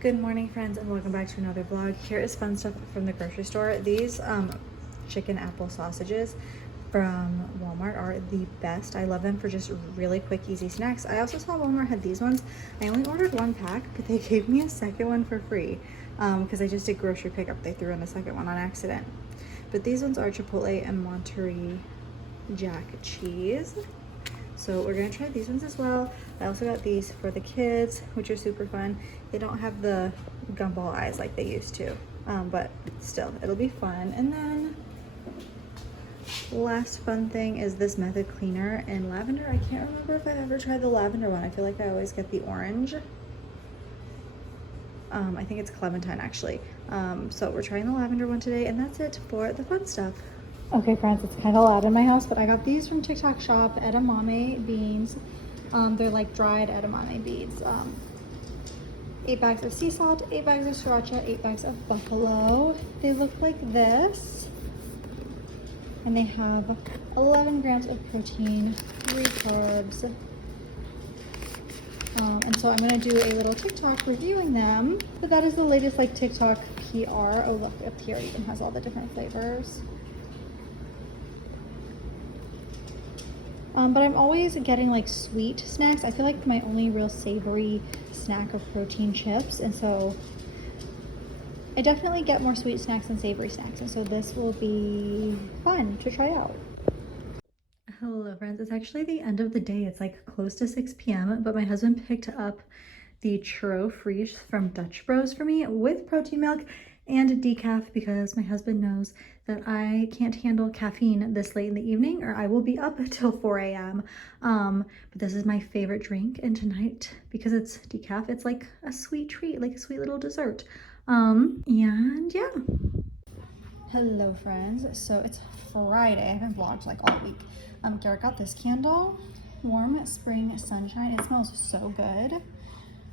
Good morning, friends, and welcome back to another vlog. Here is fun stuff from the grocery store. These chicken apple sausages from Walmart are the best. I love them for just really quick, easy snacks. I also saw Walmart had these ones. I only ordered one pack, but they gave me a second one for free because I just did grocery pickup. They threw in a second one on accident. But these ones are Chipotle and Monterey Jack cheese. So we're gonna try these ones as well. I also got these for the kids, which are super fun. They don't have the gumball eyes like they used to, but still, it'll be fun. And then last fun thing is this method cleaner in lavender. I can't remember if I ever tried the lavender one. I feel like I always get the orange. I think it's clementine actually. So we're trying the lavender one today, and that's it for the fun stuff. Okay, friends, it's kind of loud in my house, but I got these from TikTok shop, edamame beans. They're like dried edamame beans. 8 bags of sea salt, 8 bags of sriracha, 8 bags of buffalo. They look like this. And they have 11 grams of protein, 3 carbs. And so I'm gonna do a little TikTok reviewing them. But that is the latest like TikTok PR. Oh look, up here it even has all the different flavors. But I'm always getting like sweet snacks. I feel like my only real savory snack of protein chips, and so I definitely get more sweet snacks than savory snacks, and so this will be fun to try out. Hello friends, it's actually the end of the day. It's like close to 6 p.m. but my husband picked up the churro fraiche from Dutch Bros for me with protein milk and decaf because my husband knows that I can't handle caffeine this late in the evening or I will be up until 4 a.m. But this is my favorite drink, and tonight, because it's decaf, it's like a sweet treat, like a sweet little dessert. And yeah. Hello friends, so it's Friday. I haven't vlogged like all week. Garrett got this candle, warm spring sunshine. It smells so good.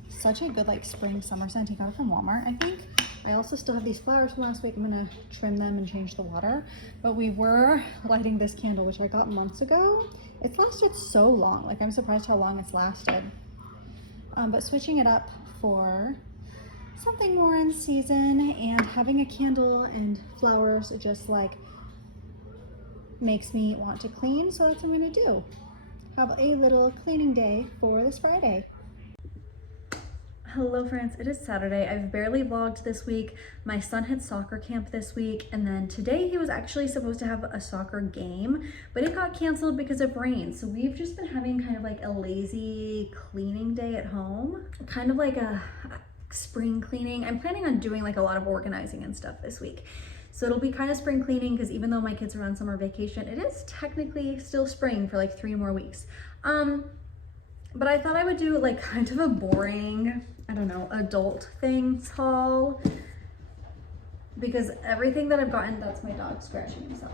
Such a good like spring summer scent. He got it from Walmart, I think. I also still have these flowers from last week. I'm gonna trim them and change the water. But we were lighting this candle, which I got months ago. It's lasted so long. Like, I'm surprised how long it's lasted. But switching it up for something more in season, and having a candle and flowers just like makes me want to clean. So that's what I'm gonna do. Have a little cleaning day for this Friday. Hello friends, it is Saturday. I've barely vlogged this week. My son had soccer camp this week, and then today he was actually supposed to have a soccer game, but it got canceled because of rain. So we've just been having kind of like a lazy cleaning day at home, kind of like a spring cleaning. I'm planning on doing like a lot of organizing and stuff this week. So it'll be kind of spring cleaning because even though my kids are on summer vacation, it is technically still spring for like 3 more weeks. But I thought I would do like kind of a boring, I don't know, adult things haul, because everything that I've gotten, that's my dog scratching himself.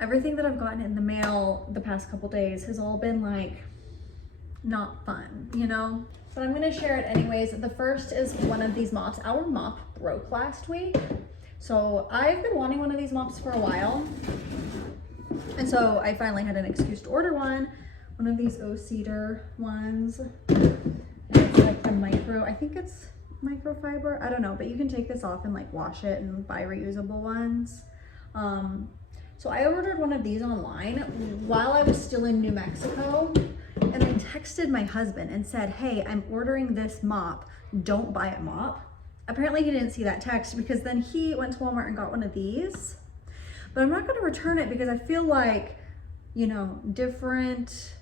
Everything that I've gotten in the mail the past couple days has all been like not fun, you know? But I'm gonna share it anyways. The first is one of these mops. Our mop broke last week. So I've been wanting one of these mops for a while. And so I finally had an excuse to order one of these O-Cedar ones. It's like the micro, I think it's microfiber, I don't know, but you can take this off and like wash it and buy reusable ones. So I ordered one of these online while I was still in New Mexico, and I texted my husband and said, hey, I'm ordering this mop, don't buy a mop. Apparently he didn't see that text, because then he went to Walmart and got one of these. But I'm not gonna return it because I feel like, you know, different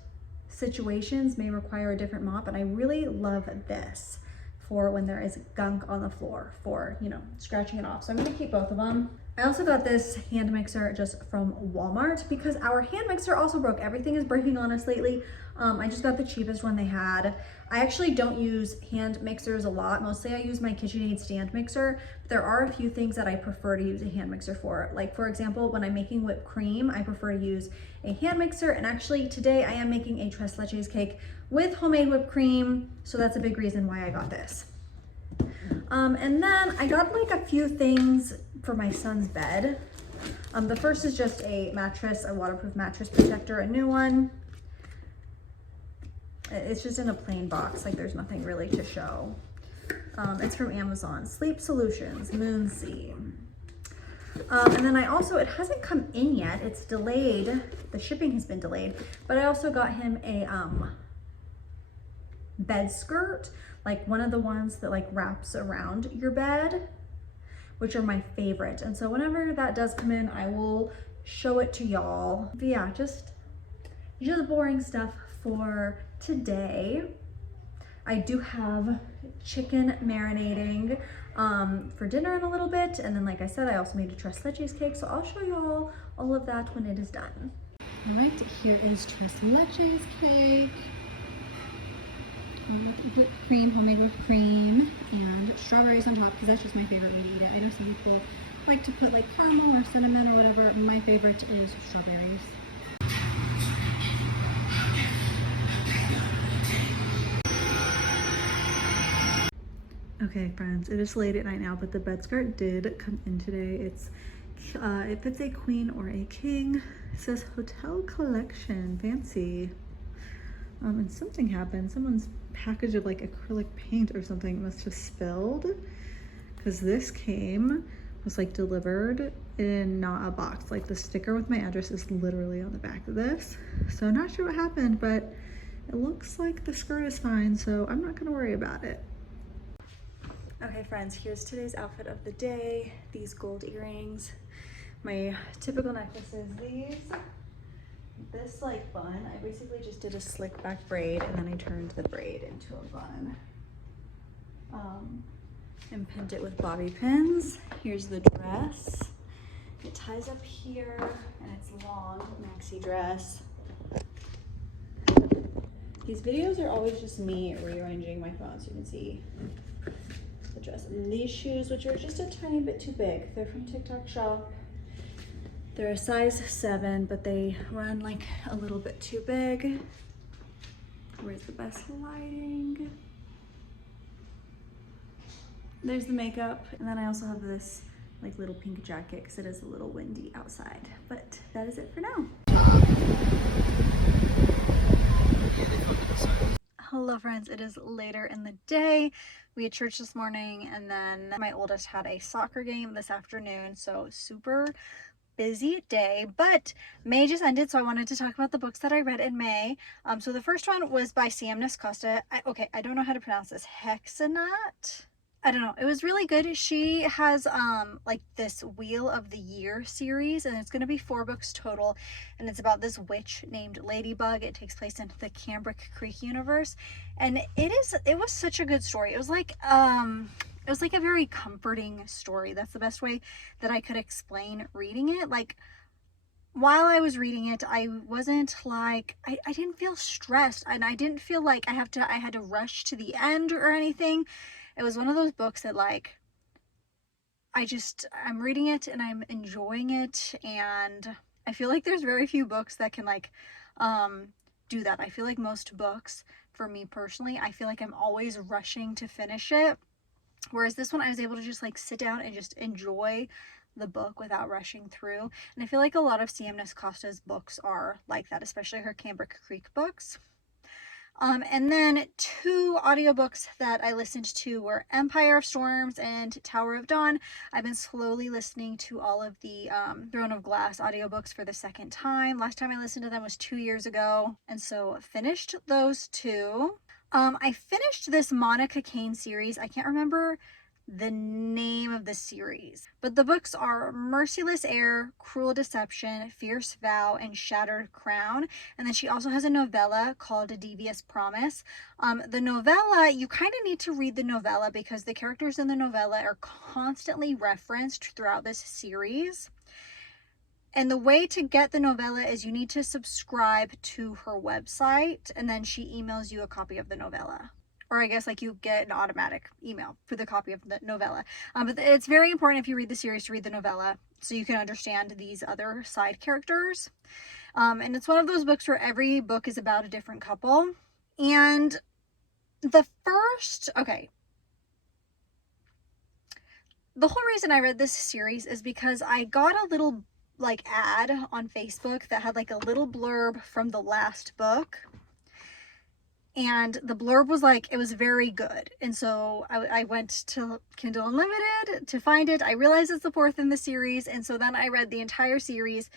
situations may require a different mop, and I really love this for when there is gunk on the floor for, you know, scratching it off. So I'm gonna keep both of them. I also got this hand mixer just from Walmart because our hand mixer also broke. Everything is breaking on us lately. I just got the cheapest one they had. I actually don't use hand mixers a lot. Mostly I use my KitchenAid stand mixer, but there are a few things that I prefer to use a hand mixer for. Like for example, when I'm making whipped cream, I prefer to use a hand mixer. And actually today I am making a tres leches cake with homemade whipped cream. So that's a big reason why I got this. And then I got like a few things for my son's bed. The first is just a mattress, a waterproof mattress protector, a new one. It's just in a plain box, like there's nothing really to show. It's from Amazon. Sleep Solutions, Moonsea. And then I also, it hasn't come in yet. It's delayed. The shipping has been delayed. But I also got him a bed skirt, like one of the ones that like wraps around your bed, which are my favorite. And so whenever that does come in, I will show it to y'all. But yeah, just boring stuff for today. I do have chicken marinating for dinner in a little bit. And then like I said, I also made a tres leches cake. So I'll show y'all all of that when it is done. All right, here is tres leches cake. Whipped cream, homemade whipped cream, and strawberries on top because that's just my favorite way to eat it. I know some people like to put like caramel or cinnamon or whatever. My favorite is strawberries. Okay, friends, it is late at night now, but the bed skirt did come in today. It fits a queen or a king. It says Hotel Collection, fancy. And something happened. Someone's package of like acrylic paint or something must have spilled, because this was like delivered in not a box. Like the sticker with my address is literally on the back of this. So not sure what happened, but it looks like the skirt is fine, so I'm not gonna worry about it. Okay friends, here's today's outfit of the day. These gold earrings, my typical necklaces, this like bun, I basically just did a slick back braid and then I turned the braid into a bun and pinned it with bobby pins. Here's the dress. It ties up here and it's long maxi dress. These videos are always just me rearranging my phone so you can see the dress. And these shoes, which are just a tiny bit too big, they're from TikTok Shop. They're a size 7, but they run like a little bit too big. Where's the best lighting? There's the makeup. And then I also have this like little pink jacket because it is a little windy outside. But that is it for now. Hello friends, it is later in the day. We had church this morning and then my oldest had a soccer game this afternoon. So super busy day, but May just ended, so I wanted to talk about the books that I read in May. So the first one was by Sam Costa. I don't know how to pronounce this. Hexanat? I don't know. It was really good. She has like this Wheel of the Year series, and it's going to be 4 books total, and it's about this witch named Ladybug. It takes place in the Cambric Creek universe, and it was such a good story. It was like a very comforting story. That's the best way that I could explain reading it. Like, while I was reading it, I wasn't like, I didn't feel stressed, and I didn't feel like I had to rush to the end or anything. It was one of those books that like, I'm reading it and I'm enjoying it, and I feel like there's very few books that can like do that. I feel like most books, for me personally, I feel like I'm always rushing to finish it. Whereas this one, I was able to just like sit down and just enjoy the book without rushing through. And I feel like a lot of Sam Costa's books are like that, especially her Cambric Creek books. And then 2 audiobooks that I listened to were Empire of Storms and Tower of Dawn. I've been slowly listening to all of the Throne of Glass audiobooks for the second time. Last time I listened to them was 2 years ago. And so finished those 2. I finished this Monica Kane series. I can't remember the name of the series, but the books are Merciless Heir, Cruel Deception, Fierce Vow, and Shattered Crown. And then she also has a novella called A Devious Promise. The novella, you kind of need to read the novella because the characters in the novella are constantly referenced throughout this series. And the way to get the novella is you need to subscribe to her website, and then she emails you a copy of the novella. Or I guess like you get an automatic email for the copy of the novella. But it's very important if you read the series to read the novella so you can understand these other side characters. And it's one of those books where every book is about a different couple. And the whole reason I read this series is because I got a little like ad on Facebook that had like a little blurb from the last book. and the blurb was like, it was very good. And so I went to Kindle Unlimited to find it. I realized it's the fourth in the series, and so then I read the entire series.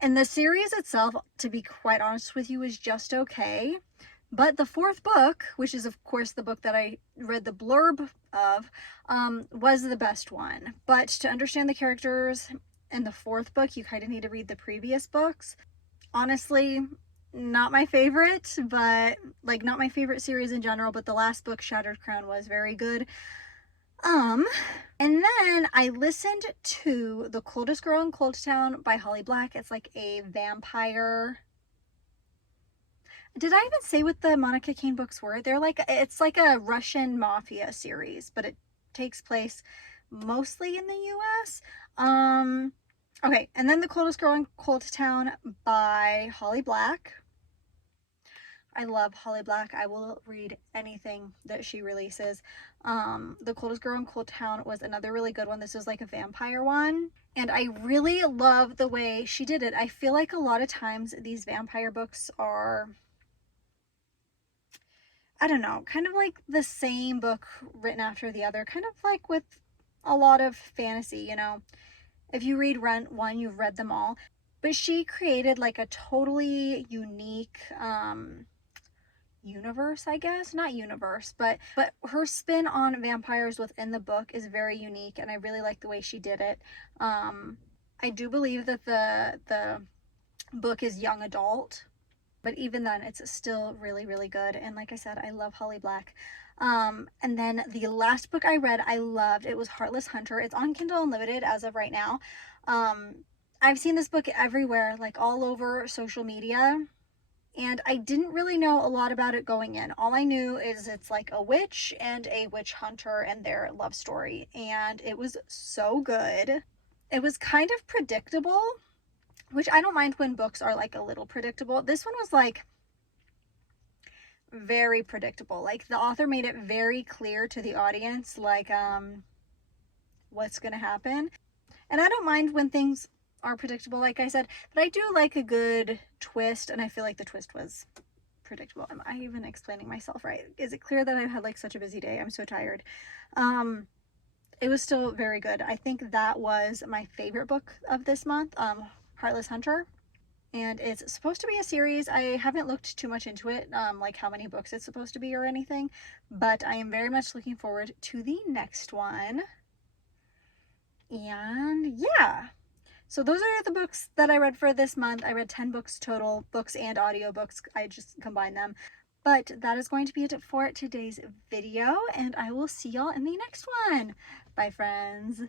And the series itself, to be quite honest with you, is just okay. But the fourth book, which is of course the book that I read the blurb of, was the best one. But to understand the characters in the fourth book, you kind of need to read the previous books. Honestly, not my favorite, but like not my favorite series in general, but the last book, Shattered Crown, was very good. And then I listened to The Coldest Girl in Cold Town by Holly Black. It's like a vampire. Did I even say what the Monica Cain books were? It's like a Russian mafia series, but it takes place mostly in the US. Okay, and then The Coldest Girl in Cold Town by Holly Black. I love Holly Black. I will read anything that she releases. The Coldest Girl in Cold Town was another really good one. This was like a vampire one. And I really love the way she did it. I feel like a lot of times these vampire books are, I don't know, kind of like the same book written after the other. Kind of like with a lot of fantasy, you know. If you read one, you've read them all. But she created like a totally unique universe, I guess. Not universe, but her spin on vampires within the book is very unique, and I really like the way she did it. I do believe that the book is young adult, but even then it's still really, really good. And like I said, I love Holly Black. And then the last book I read, I loved. It was Heartless Hunter. It's on Kindle Unlimited as of right now. I've seen this book everywhere, like all over social media, and I didn't really know a lot about it going in. All I knew is it's like a witch and a witch hunter and their love story, and it was so good. It was kind of predictable, which I don't mind when books are like a little predictable. This one was like very predictable. Like the author made it very clear to the audience, like what's gonna happen. And I don't mind when things are predictable, like I said, but I do like a good twist, and I feel like the twist was predictable. Am I even explaining myself right? Is it clear that I've had like such a busy day? I'm so tired. It was still very good. I think that was my favorite book of this month, Heartless Hunter. And it's supposed to be a series. I haven't looked too much into it, like how many books it's supposed to be or anything, but I am very much looking forward to the next one. And yeah, so those are the books that I read for this month. I read 10 books total, books and audiobooks. I just combined them. But that is going to be it for today's video, and I will see y'all in the next one. Bye, friends.